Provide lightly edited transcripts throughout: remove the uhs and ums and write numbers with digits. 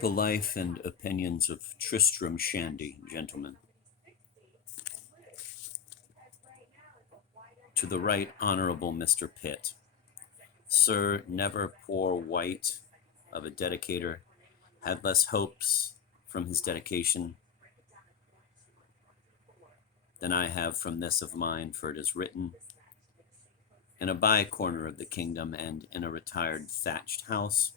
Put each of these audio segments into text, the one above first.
The Life and Opinions of Tristram Shandy, gentlemen. To the Right Honorable Mr. Pitt. Sir, never poor wight of a dedicator had less hopes from his dedication than I have from this of mine, for it is written, in a by corner of the kingdom and in a retired thatched house,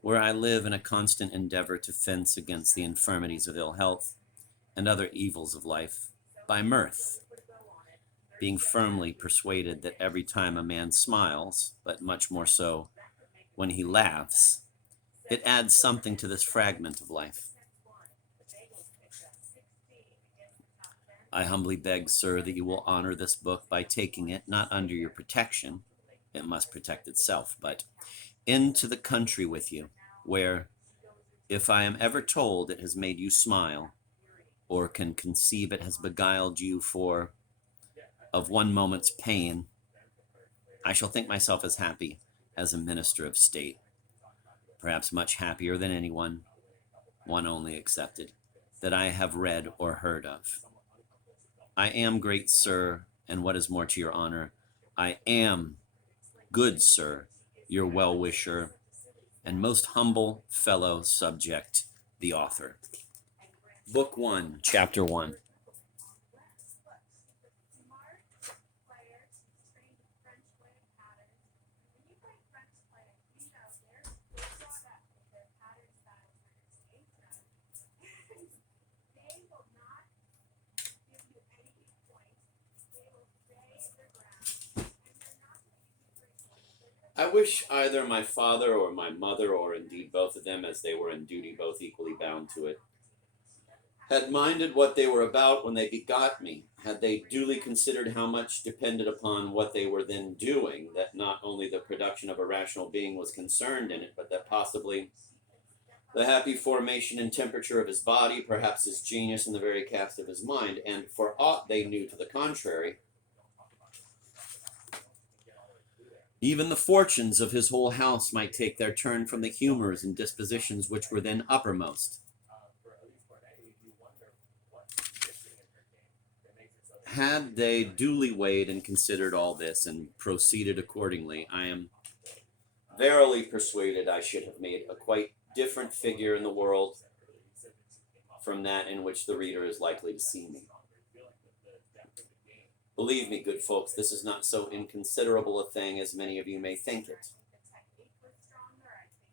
where I live in a constant endeavor to fence against the infirmities of ill health and other evils of life by mirth, being firmly persuaded that every time a man smiles, but much more so when he laughs, it adds something to this fragment of life. I humbly beg, sir, that you will honor this book by taking it, not under your protection, it must protect itself, but into the country with you, where, if I am ever told it has made you smile, or can conceive it has beguiled you for of one moment's pain, I shall think myself as happy as a minister of state, perhaps much happier than anyone, one only excepted, that I have read or heard of. I am, great sir, and what is more to your honor, I am, good sir, your well-wisher, and most humble fellow subject, the author. Book 1, Chapter 1. I wish either my father or my mother, or indeed both of them, as they were in duty both equally bound to it, had minded what they were about when they begot me, had they duly considered how much depended upon what they were then doing, that not only the production of a rational being was concerned in it, but that possibly the happy formation and temperature of his body, perhaps his genius and the very cast of his mind, and for aught they knew to the contrary, even the fortunes of his whole house might take their turn from the humors and dispositions which were then uppermost. Had they duly weighed and considered all this and proceeded accordingly, I am verily persuaded I should have made a quite different figure in the world from that in which the reader is likely to see me. Believe me, good folks, this is not so inconsiderable a thing as many of you may think it.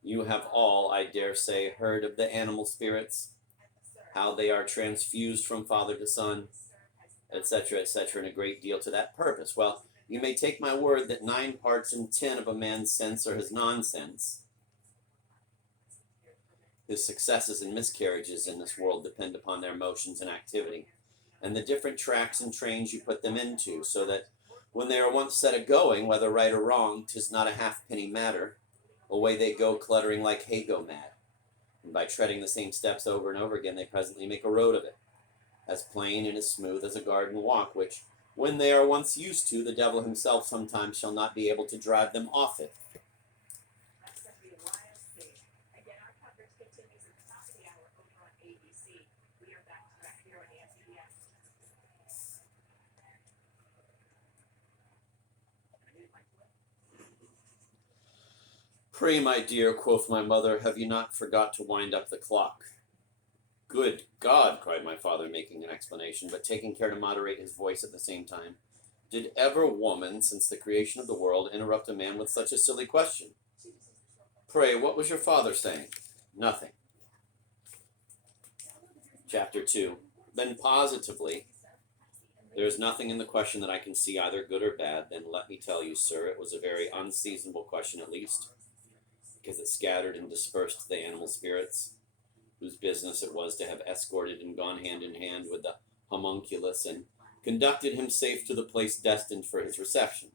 You have all, I dare say, heard of the animal spirits, how they are transfused from father to son, etc., and a great deal to that purpose. Well, you may take my word that 9 parts in 10 of a man's sense are his nonsense. His successes and miscarriages in this world depend upon their motions and activity, and the different tracks and trains you put them into, so that when they are once set a-going, whether right or wrong, 'tis not a halfpenny matter. Away they go cluttering like hay-go mad, and by treading the same steps over and over again, they presently make a road of it, as plain and as smooth as a garden walk, which, when they are once used to, the devil himself sometimes shall not be able to drive them off it. Pray, my dear, quoth my mother, have you not forgot to wind up the clock? Good God, cried my father, making an explanation, but taking care to moderate his voice at the same time. Did ever woman, since the creation of the world, interrupt a man with such a silly question? Pray, what was your father saying? Nothing. Chapter 2. Then positively, there is nothing in the question that I can see either good or bad. Then let me tell you, sir, it was a very unseasonable question at least, because it scattered and dispersed the animal spirits, whose business it was to have escorted and gone hand in hand with the homunculus and conducted him safe to the place destined for his reception.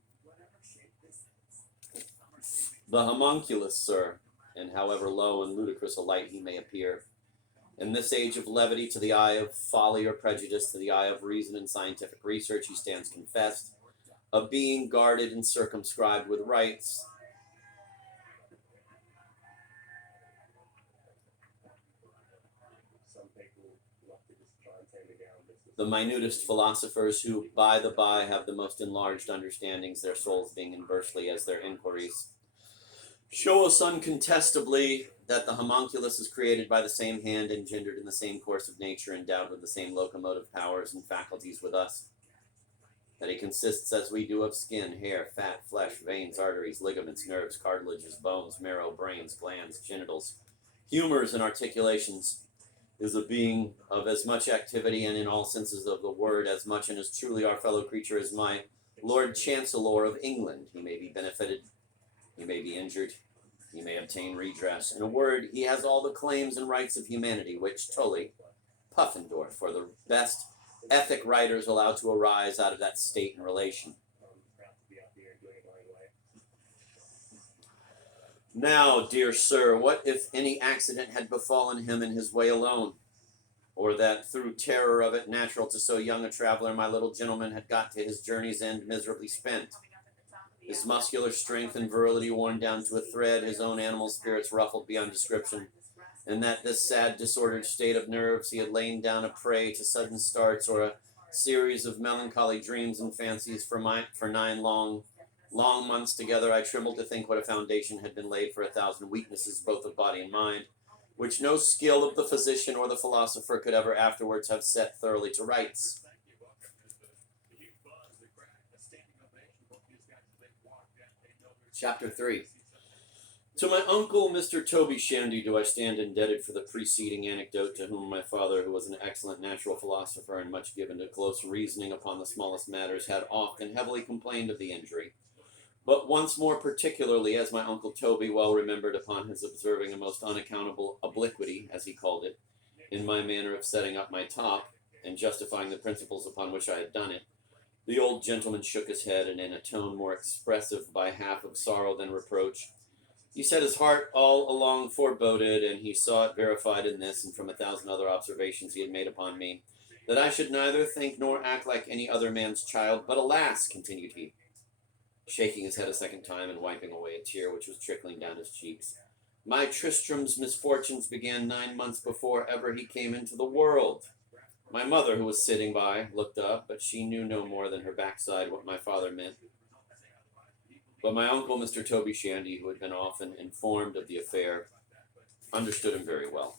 The homunculus, sir, and however low and ludicrous a light he may appear, in this age of levity to the eye of folly or prejudice, to the eye of reason and scientific research, he stands confessed, a being guarded and circumscribed with rights, The minutest philosophers who, by the by, have the most enlarged understandings, their souls being inversely as their inquiries, show us uncontestably that the homunculus is created by the same hand, engendered in the same course of nature, endowed with the same locomotive powers and faculties with us, that he consists as we do of skin, hair, fat, flesh, veins, arteries, ligaments, nerves, cartilages, bones, marrow, brains, glands, genitals, humors, and articulations, is a being of as much activity and in all senses of the word as much and as truly our fellow creature as my Lord Chancellor of England. He may be benefited, he may be injured, he may obtain redress. In a word, he has all the claims and rights of humanity, which Tully, Puffendorf, for the best ethic writers allowed to arise out of that state and relation. Now, dear sir, what if any accident had befallen him in his way alone, or that through terror of it, natural to so young a traveler, my little gentleman had got to his journey's end miserably spent, his muscular strength and virility worn down to a thread, his own animal spirits ruffled beyond description, and that this sad disordered state of nerves he had lain down a prey to sudden starts or a series of melancholy dreams and fancies for 9 long months together, I trembled to think what a foundation had been laid for 1,000 weaknesses both of body and mind, which no skill of the physician or the philosopher could ever afterwards have set thoroughly to rights. Chapter 3. To my uncle, Mr. Toby Shandy, do I stand indebted for the preceding anecdote, to whom my father, who was an excellent natural philosopher and much given to close reasoning upon the smallest matters, had often heavily complained of the injury. But once more particularly, as my uncle Toby well remembered upon his observing a most unaccountable obliquity, as he called it, in my manner of setting up my top, and justifying the principles upon which I had done it, the old gentleman shook his head, and in a tone more expressive by half of sorrow than reproach, he said his heart all along foreboded, and he saw it verified in this, and from 1,000 other observations he had made upon me, that I should neither think nor act like any other man's child. But alas, continued he, shaking his head a second time and wiping away a tear which was trickling down his cheeks, my Tristram's misfortunes began 9 months before ever he came into the world. My mother, who was sitting by, looked up, but she knew no more than her backside what my father meant. But my uncle, Mr. Toby Shandy, who had been often informed of the affair, understood him very well.